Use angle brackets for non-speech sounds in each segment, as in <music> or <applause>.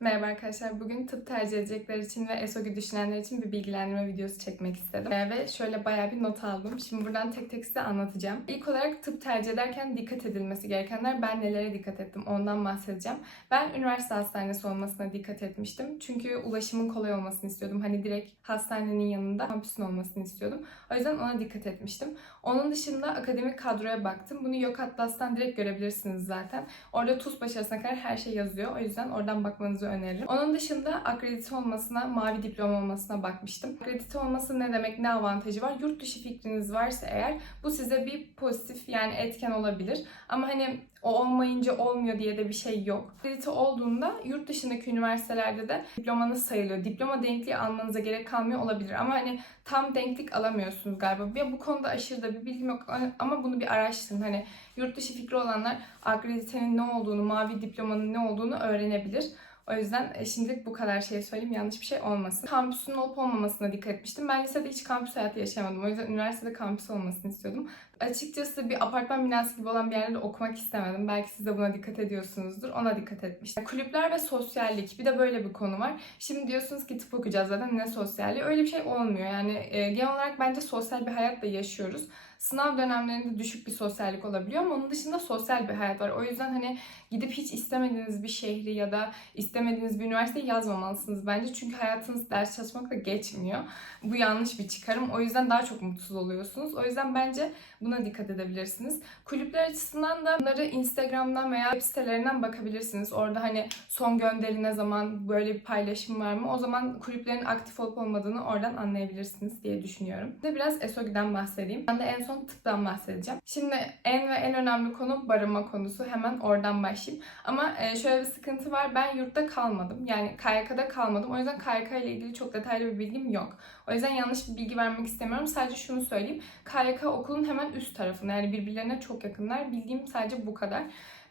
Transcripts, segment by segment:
Merhaba arkadaşlar. Bugün tıp tercih edecekler için ve ESOG'u düşünenler için bir bilgilendirme videosu çekmek istedim. Ee, ve şöyle bayağı bir not aldım. Şimdi buradan tek tek size anlatacağım. İlk olarak tıp tercih ederken dikkat edilmesi gerekenler ben nelere dikkat ettim ondan bahsedeceğim. Ben üniversite hastanesi olmasına dikkat etmiştim. Çünkü ulaşımın kolay olmasını istiyordum. Hani direkt hastanenin yanında kampüsün olmasını istiyordum. O yüzden ona dikkat etmiştim. Onun dışında akademik kadroya baktım. Bunu Yok Atlas'tan direkt görebilirsiniz zaten. Orada TUS başarısına kadar her şey yazıyor. O yüzden oradan bakmanızı öneririm. Onun dışında akredite olmasına, mavi diploma olmasına bakmıştım. Akredite olması ne demek, ne avantajı var? Yurt dışı fikriniz varsa eğer bu size bir pozitif yani etken olabilir. Ama hani o olmayınca olmuyor diye de bir şey yok. Akredite olduğunda yurt dışındaki üniversitelerde de diplomanız sayılıyor. Diploma denkliği almanıza gerek kalmıyor olabilir. Ama hani tam denklik alamıyorsunuz galiba. Ya bu konuda aşırı da bir bilgim yok ama bunu bir araştırın. Hani yurt dışı fikri olanlar akreditenin ne olduğunu, mavi diplomanın ne olduğunu öğrenebilir. O yüzden e, şimdilik bu kadar şey söyleyeyim yanlış bir şey olmasın. Kampüsün olup olmamasına dikkat etmiştim. Ben lisede hiç kampüs hayatı yaşamadım. O yüzden üniversitede kampüs olmasını istiyordum. Açıkçası bir apartman binası gibi olan bir yerde okumak istemedim. Belki siz de buna dikkat ediyorsunuzdur. Ona dikkat etmiştim. Kulüpler ve sosyallik. Bir de böyle bir konu var. Şimdi diyorsunuz ki tıp okuyacağız zaten ne sosyalliği. Öyle bir şey olmuyor. Yani e, genel olarak bence sosyal bir hayat da yaşıyoruz. Sınav dönemlerinde düşük bir sosyallik olabiliyor ama onun dışında sosyal bir hayat var. O yüzden hani gidip hiç istemediğiniz bir şehri ya da istemediğiniz bir üniversiteyi yazmamalısınız bence. Çünkü hayatınız ders çalışmakla geçmiyor. Bu yanlış bir çıkarım. O yüzden daha çok mutsuz oluyorsunuz. O yüzden bence buna dikkat edebilirsiniz. Kulüpler açısından da bunları Instagram'dan veya web sitelerinden bakabilirsiniz. Orada hani son gönderi ne zaman böyle bir paylaşım var mı? O zaman kulüplerin aktif olup olmadığını oradan anlayabilirsiniz diye düşünüyorum. De biraz ESOG'den bahsedeyim. Ben de en son tıptan bahsedeceğim. Şimdi en ve en önemli konu barınma konusu. Hemen oradan başlayayım. Ama e, şöyle bir sıkıntı var. Ben yurtta kalmadım. Yani KYK'da kalmadım. O yüzden KYK ile ilgili çok detaylı bir bilgim yok. O yüzden yanlış bir bilgi vermek istemiyorum. Sadece şunu söyleyeyim. KYK okulun hemen üst tarafında. Yani birbirlerine çok yakınlar. Bildiğim sadece bu kadar.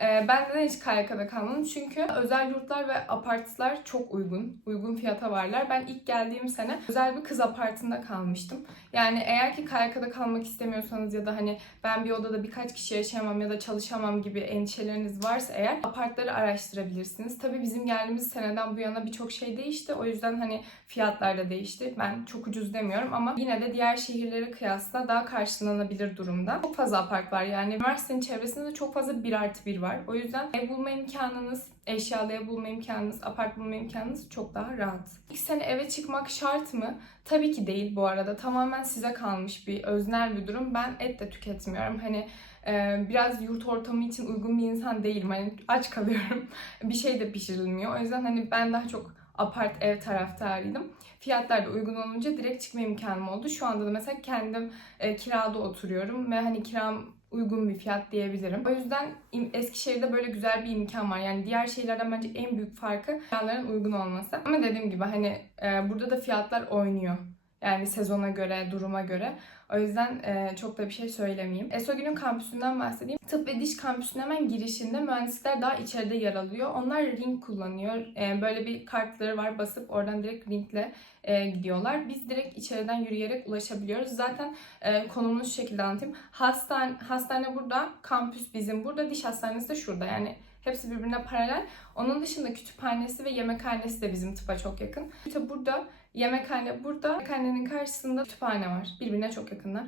Ee, ben neden hiç KYK'da kalmadım? Çünkü özel yurtlar ve apartlar çok uygun. Uygun fiyata varlar. Ben ilk geldiğim sene özel bir kız apartında kalmıştım. Yani eğer ki KYK'da kalmak istemiyorsanız ya da hani ben bir odada birkaç kişi yaşayamam ya da çalışamam gibi endişeleriniz varsa eğer apartları araştırabilirsiniz. Tabii bizim geldiğimiz seneden bu yana birçok şey değişti. O yüzden hani fiyatlar da değişti. Ben çok ucuz demiyorum ama yine de diğer şehirlere kıyasla daha karşılanabilir durumda. Çok fazla apart var yani. Üniversitenin çevresinde de çok fazla bir artı bir var. O yüzden ev bulma imkanınız, eşyalı ev bulma imkanınız, apart bulma imkanınız çok daha rahat. İlk sene eve çıkmak şart mı? Tabii ki değil bu arada. Tamamen size kalmış bir öznel bir durum. Ben et de tüketmiyorum. Hani biraz yurt ortamı için uygun bir insan değilim. Hani aç kalıyorum. <laughs> bir şey de pişirilmiyor. O yüzden hani ben daha çok apart ev taraftarıydım. Fiyatlar da uygun olunca direkt çıkma imkanım oldu. Şu anda da mesela kendim e, kirada oturuyorum ve hani kiram uygun bir fiyat diyebilirim. O yüzden Eskişehir'de böyle güzel bir imkan var. Yani diğer şeylerden bence en büyük farkı fiyatların uygun olması. Ama dediğim gibi hani e, burada da fiyatlar oynuyor. Yani sezona göre, duruma göre. O yüzden e, çok da bir şey söylemeyeyim. ESOGÜ'nün kampüsünden bahsedeyim. Tıp ve diş kampüsünün hemen girişinde mühendisler daha içeride yer alıyor. Onlar ring kullanıyor. E, böyle bir kartları var basıp oradan direkt ringle e, gidiyorlar. Biz direkt içeriden yürüyerek ulaşabiliyoruz. Zaten e, konumunu şu şekilde anlatayım. Hastane, hastane burada, kampüs bizim burada, diş hastanesi de şurada. Yani Hepsi birbirine paralel. Onun dışında kütüphanesi ve yemekhanesi de bizim tıpa çok yakın. İşte burada yemekhane burada. Yemekhanenin karşısında kütüphane var. Birbirine çok yakınlar.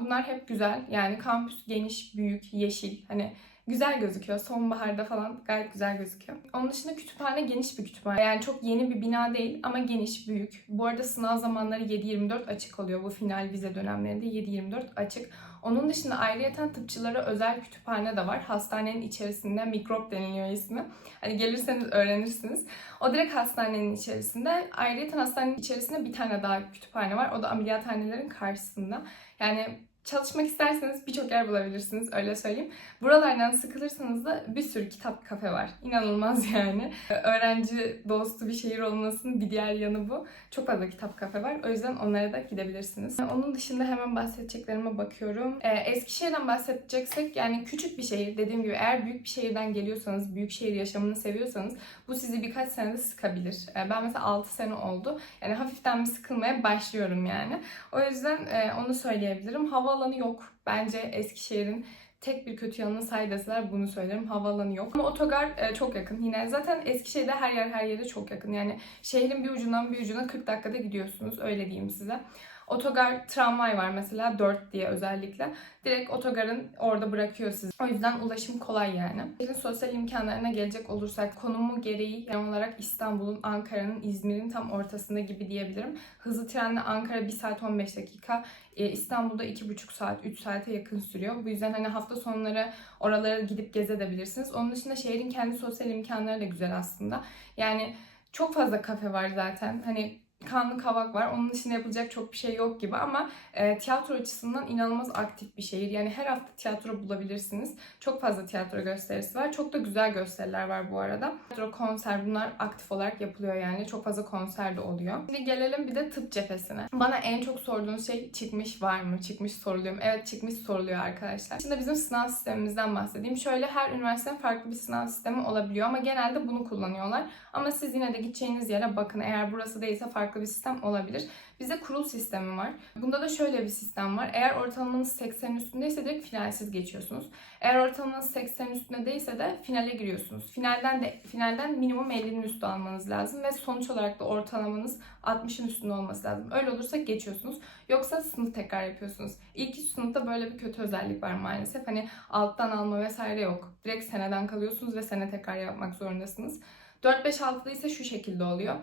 Bunlar hep güzel. Yani kampüs geniş, büyük, yeşil. Hani güzel gözüküyor. Sonbaharda falan gayet güzel gözüküyor. Onun dışında kütüphane geniş bir kütüphane. Yani çok yeni bir bina değil ama geniş, büyük. Bu arada sınav zamanları 7-24 açık oluyor. Bu final vize dönemlerinde 7-24 açık. Onun dışında ayrıyeten tıpçılara özel kütüphane de var. Hastanenin içerisinde mikrop deniliyor ismi. Hani gelirseniz öğrenirsiniz. O direkt hastanenin içerisinde. Ayrıyeten hastanenin içerisinde bir tane daha kütüphane var. O da ameliyathanelerin karşısında. Yani çalışmak isterseniz birçok yer bulabilirsiniz öyle söyleyeyim. Buralardan sıkılırsanız da bir sürü kitap kafe var. İnanılmaz <laughs> yani. Öğrenci dostu bir şehir olmasının bir diğer yanı bu. Çok fazla kitap kafe var. O yüzden onlara da gidebilirsiniz. Onun dışında hemen bahsedeceklerime bakıyorum. Ee, Eskişehir'den bahsedeceksek yani küçük bir şehir. Dediğim gibi eğer büyük bir şehirden geliyorsanız, büyük şehir yaşamını seviyorsanız bu sizi birkaç senede sıkabilir. Ee, ben mesela 6 sene oldu. Yani hafiften bir sıkılmaya başlıyorum yani. O yüzden e, onu söyleyebilirim. Hava havaalanı yok. Bence Eskişehir'in tek bir kötü yanını say deseler bunu söylerim. Havaalanı yok. Ama otogar e, çok yakın. Yine zaten Eskişehir'de her yer her yere çok yakın. Yani şehrin bir ucundan bir ucuna 40 dakikada gidiyorsunuz. Öyle diyeyim size. Otogar tramvay var mesela 4 diye özellikle. Direkt otogarın orada bırakıyor sizi. O yüzden ulaşım kolay yani. Şehrin sosyal imkanlarına gelecek olursak konumu gereği genel olarak İstanbul'un, Ankara'nın, İzmir'in tam ortasında gibi diyebilirim. Hızlı trenle Ankara 1 saat 15 dakika, e, İstanbul'da 2,5 saat, 3 saate yakın sürüyor. Bu yüzden hani hafta sonları oralara gidip gezebilirirsiniz. Onun dışında şehrin kendi sosyal imkanları da güzel aslında. Yani çok fazla kafe var zaten. Hani kanlı kavak var. Onun dışında yapılacak çok bir şey yok gibi ama e, tiyatro açısından inanılmaz aktif bir şehir. Yani her hafta tiyatro bulabilirsiniz. Çok fazla tiyatro gösterisi var. Çok da güzel gösteriler var bu arada. Tiyatro, konser bunlar aktif olarak yapılıyor yani. Çok fazla konser de oluyor. Şimdi gelelim bir de tıp cephesine. Bana en çok sorduğunuz şey çıkmış var mı? Çıkmış soruluyor mu? Evet çıkmış soruluyor arkadaşlar. Şimdi bizim sınav sistemimizden bahsedeyim. Şöyle her üniversitenin farklı bir sınav sistemi olabiliyor ama genelde bunu kullanıyorlar. Ama siz yine de gideceğiniz yere bakın. Eğer burası değilse farklı bir sistem olabilir. Bizde kurul sistemi var. Bunda da şöyle bir sistem var. Eğer ortalamanız 80'in üstündeyse direkt finalsiz geçiyorsunuz. Eğer ortalamanız 80'in üstünde değilse de finale giriyorsunuz. Finalden de finalden minimum 50'nin üstü almanız lazım ve sonuç olarak da ortalamanız 60'ın üstünde olması lazım. Öyle olursa geçiyorsunuz. Yoksa sınıf tekrar yapıyorsunuz. İlk üç sınıfta böyle bir kötü özellik var maalesef. Hani alttan alma vesaire yok. Direkt seneden kalıyorsunuz ve sene tekrar yapmak zorundasınız. 4-5-6'da ise şu şekilde oluyor.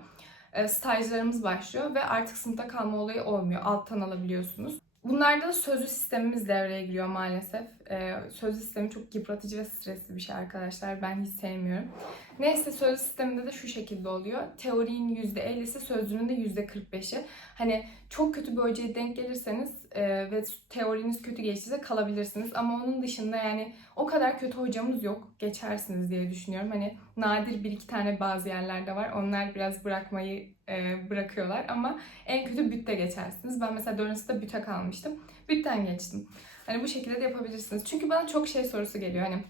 E, stajlarımız başlıyor ve artık sınıfta kalma olayı olmuyor. Alttan alabiliyorsunuz. Bunlarda da sözlü sistemimiz devreye giriyor maalesef. Ee, sözlü sistemi çok yıpratıcı ve stresli bir şey arkadaşlar. Ben hiç sevmiyorum. Neyse sözlü sisteminde de şu şekilde oluyor. Teorinin %50'si, sözlünün de %45'i. Hani çok kötü bir hocaya denk gelirseniz e, ve teoriniz kötü geçtiyse kalabilirsiniz. Ama onun dışında yani o kadar kötü hocamız yok. Geçersiniz diye düşünüyorum. Hani nadir bir iki tane bazı yerlerde var. Onlar biraz bırakmayı e, bırakıyorlar ama en kötü bütte geçersiniz. Ben mesela 4. sınıfta büte kalmıştım. Bütten geçtim. Hani bu şekilde de yapabilirsiniz. Çünkü bana çok şey sorusu geliyor. Hani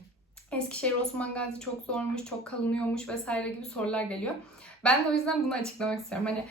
Eskişehir Osman Gazi çok zormuş, çok kalınıyormuş vesaire gibi sorular geliyor. Ben de o yüzden bunu açıklamak istiyorum. Hani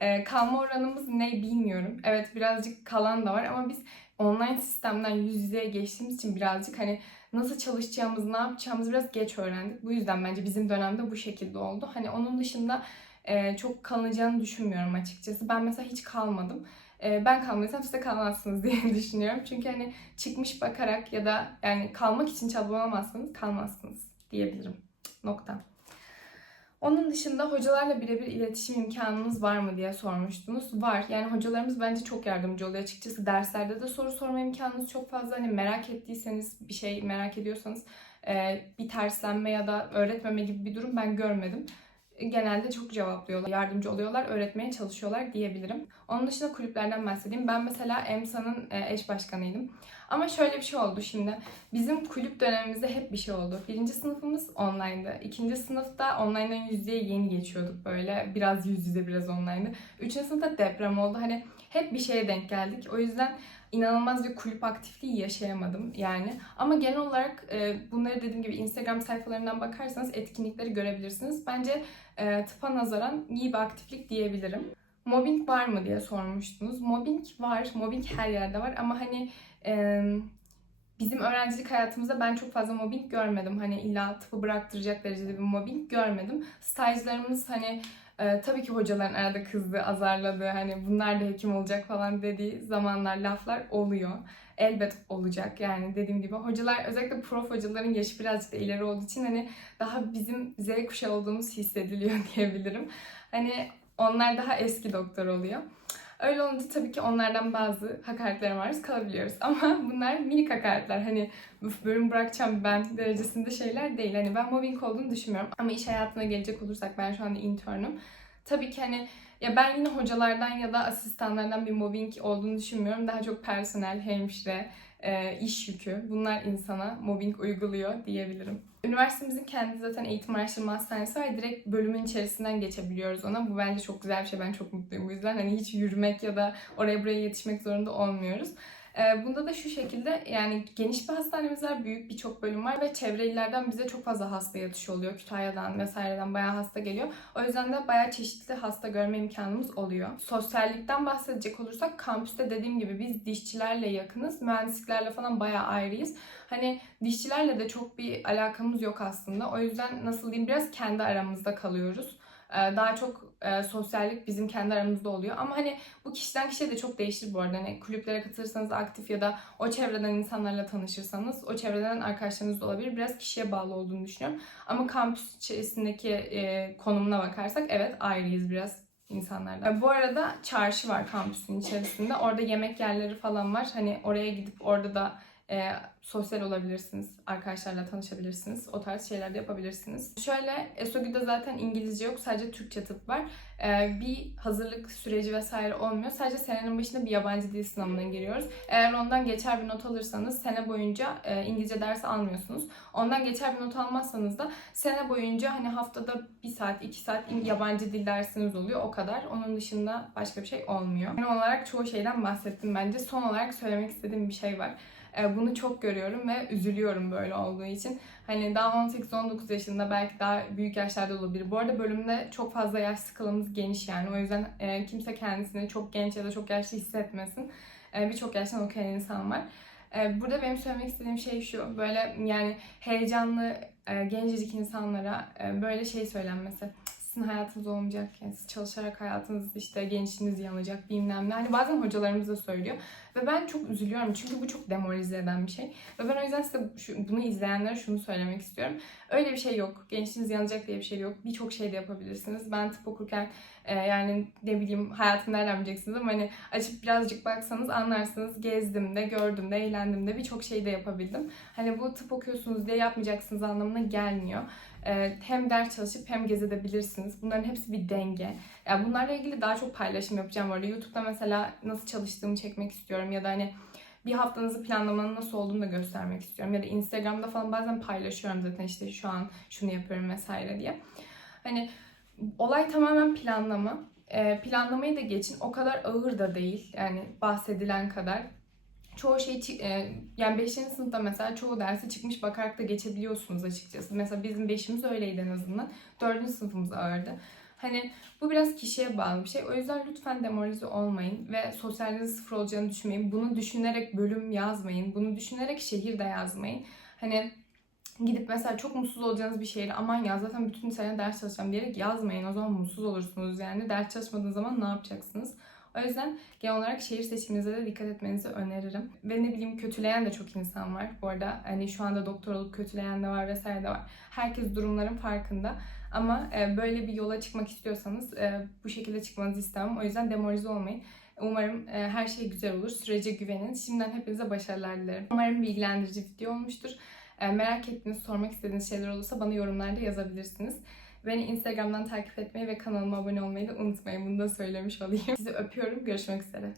e, kalma oranımız ne bilmiyorum. Evet birazcık kalan da var ama biz online sistemden yüz yüzeye geçtiğimiz için birazcık hani nasıl çalışacağımızı, ne yapacağımızı biraz geç öğrendik. Bu yüzden bence bizim dönemde bu şekilde oldu. Hani onun dışında e, çok kalınacağını düşünmüyorum açıkçası. Ben mesela hiç kalmadım. E, ben kalmaysam siz de kalmazsınız diye <laughs> düşünüyorum. Çünkü hani çıkmış bakarak ya da yani kalmak için çabalamazsanız kalmazsınız diyebilirim. Nokta. Onun dışında hocalarla birebir iletişim imkanınız var mı diye sormuştunuz. Var. Yani hocalarımız bence çok yardımcı oluyor. Açıkçası derslerde de soru sorma imkanınız çok fazla. Hani merak ettiyseniz, bir şey merak ediyorsanız e, bir terslenme ya da öğretmeme gibi bir durum ben görmedim genelde çok cevaplıyorlar, yardımcı oluyorlar, öğretmeye çalışıyorlar diyebilirim. Onun dışında kulüplerden bahsedeyim. Ben mesela EMSA'nın e, eş başkanıydım. Ama şöyle bir şey oldu şimdi. Bizim kulüp dönemimizde hep bir şey oldu. Birinci sınıfımız online'dı. İkinci sınıfta online'dan yüzdeye yeni geçiyorduk böyle. Biraz yüz yüze biraz online'dı. Üçüncü sınıfta deprem oldu. Hani hep bir şeye denk geldik. O yüzden inanılmaz bir kulüp aktifliği yaşayamadım yani. Ama genel olarak e, bunları dediğim gibi Instagram sayfalarından bakarsanız etkinlikleri görebilirsiniz. Bence e, tıpa nazaran iyi bir aktiflik diyebilirim. Mobbing var mı diye sormuştunuz. Mobbing var. Mobbing her yerde var ama hani e, bizim öğrencilik hayatımızda ben çok fazla mobbing görmedim. Hani illa tıpı bıraktıracak derecede bir mobbing görmedim. Stajlarımız hani ee, tabii ki hocaların arada kızdığı, azarladığı, hani bunlar da hekim olacak falan dediği zamanlar, laflar oluyor. Elbet olacak yani dediğim gibi. Hocalar özellikle prof hocaların yaşı birazcık da ileri olduğu için hani daha bizim Z kuşağı olduğumuz hissediliyor <laughs> diyebilirim. Hani onlar daha eski doktor oluyor. Öyle olunca tabii ki onlardan bazı hakaretlere maruz kalabiliyoruz. <laughs> Ama bunlar minik hakaretler. Hani bölüm bırakacağım ben derecesinde şeyler değil. Hani ben mobbing olduğunu düşünmüyorum. Ama iş hayatına gelecek olursak ben şu anda internüm. Tabii ki hani ya ben yine hocalardan ya da asistanlardan bir mobbing olduğunu düşünmüyorum. Daha çok personel, hemşire, iş yükü bunlar insana mobbing uyguluyor diyebilirim. Üniversitemizin kendi zaten eğitim araştırma hastanesi var. Direkt bölümün içerisinden geçebiliyoruz ona. Bu bence çok güzel bir şey. Ben çok mutluyum bu yüzden. Hani hiç yürümek ya da oraya buraya yetişmek zorunda olmuyoruz. Ee, bunda da şu şekilde yani geniş bir hastanemiz var, büyük birçok bölüm var ve çevre illerden bize çok fazla hasta yatışı oluyor. Kütahya'dan vesaireden bayağı hasta geliyor. O yüzden de bayağı çeşitli hasta görme imkanımız oluyor. Sosyallikten bahsedecek olursak kampüste dediğim gibi biz dişçilerle yakınız, mühendisliklerle falan bayağı ayrıyız. Hani dişçilerle de çok bir alakamız yok aslında. O yüzden nasıl diyeyim biraz kendi aramızda kalıyoruz. Ee, Daha çok e, sosyallik bizim kendi aramızda oluyor. Ama hani bu kişiden kişiye de çok değişir bu arada. Hani kulüplere katılırsanız aktif ya da o çevreden insanlarla tanışırsanız o çevreden arkadaşlarınız da olabilir. Biraz kişiye bağlı olduğunu düşünüyorum. Ama kampüs içerisindeki e, konumuna bakarsak evet ayrıyız biraz insanlarla. E, Bu arada çarşı var kampüsün içerisinde. Orada yemek yerleri falan var. Hani oraya gidip orada da e, sosyal olabilirsiniz. Arkadaşlarla tanışabilirsiniz. O tarz şeyler de yapabilirsiniz. Şöyle ESOGÜ'de zaten İngilizce yok. Sadece Türkçe tıp var. E, bir hazırlık süreci vesaire olmuyor. Sadece senenin başında bir yabancı dil sınavına giriyoruz. Eğer ondan geçer bir not alırsanız sene boyunca e, İngilizce dersi almıyorsunuz. Ondan geçer bir not almazsanız da sene boyunca hani haftada bir saat, iki saat yabancı dil dersiniz oluyor. O kadar. Onun dışında başka bir şey olmuyor. Genel olarak çoğu şeyden bahsettim bence. Son olarak söylemek istediğim bir şey var. E, Bunu çok görüyorum ve üzülüyorum böyle olduğu için. Hani daha 18-19 yaşında belki daha büyük yaşlarda olabilir. Bu arada bölümde çok fazla yaş skalamız geniş yani. O yüzden e, kimse kendisini çok genç ya da çok yaşlı hissetmesin. E, Birçok yaştan okuyan insan var. Burada benim söylemek istediğim şey şu. Böyle yani heyecanlı, gencecik insanlara böyle şey söylenmesi. Sizin hayatınız olmayacak. Yani siz çalışarak hayatınız işte gençliğiniz yanacak bilmem ne. Hani bazen hocalarımız da söylüyor. Ve ben çok üzülüyorum çünkü bu çok demoralize eden bir şey. Ve ben o yüzden size bunu izleyenlere şunu söylemek istiyorum. Öyle bir şey yok. Gençliğiniz yanacak diye bir şey yok. Birçok şey de yapabilirsiniz. Ben tıp okurken e, yani ne bileyim hayatımı nereden bileceksiniz ama hani açıp birazcık baksanız anlarsınız. Gezdim de, gördüm de, eğlendim de birçok şey de yapabildim. Hani bu tıp okuyorsunuz diye yapmayacaksınız anlamına gelmiyor. E, hem ders çalışıp hem gezebilirsiniz. Bunların hepsi bir denge. Yani bunlarla ilgili daha çok paylaşım yapacağım arada. YouTube'da mesela nasıl çalıştığımı çekmek istiyorum ya da hani bir haftanızı planlamanın nasıl olduğunu da göstermek istiyorum. Ya da Instagram'da falan bazen paylaşıyorum zaten işte şu an şunu yapıyorum vesaire diye. Hani olay tamamen planlama. Ee, planlamayı da geçin. O kadar ağır da değil. Yani bahsedilen kadar. Çoğu şey e, yani 5. sınıfta mesela çoğu dersi çıkmış bakarak da geçebiliyorsunuz açıkçası. Mesela bizim 5'imiz öyleydi en azından. 4. sınıfımız ağırdı. Hani bu biraz kişiye bağlı bir şey. O yüzden lütfen demoralize olmayın ve sosyalliğiniz sıfır olacağını düşünmeyin. Bunu düşünerek bölüm yazmayın. Bunu düşünerek şehir de yazmayın. Hani gidip mesela çok mutsuz olacağınız bir şehri aman ya zaten bütün sene ders çalışacağım diyerek yazmayın. O zaman mutsuz olursunuz yani. Ders çalışmadığınız zaman ne yapacaksınız? O yüzden genel olarak şehir seçiminize de dikkat etmenizi öneririm. Ve ne bileyim kötüleyen de çok insan var. Bu arada hani şu anda doktor olup kötüleyen de var vesaire de var. Herkes durumların farkında. Ama e, böyle bir yola çıkmak istiyorsanız e, bu şekilde çıkmanızı istemem. O yüzden demoralize olmayın. Umarım e, her şey güzel olur. Sürece güvenin. Şimdiden hepinize başarılar dilerim. Umarım bilgilendirici video olmuştur. Merak ettiğiniz, sormak istediğiniz şeyler olursa bana yorumlarda yazabilirsiniz. Beni Instagram'dan takip etmeyi ve kanalıma abone olmayı da unutmayın. Bunu da söylemiş olayım. Sizi öpüyorum. Görüşmek üzere.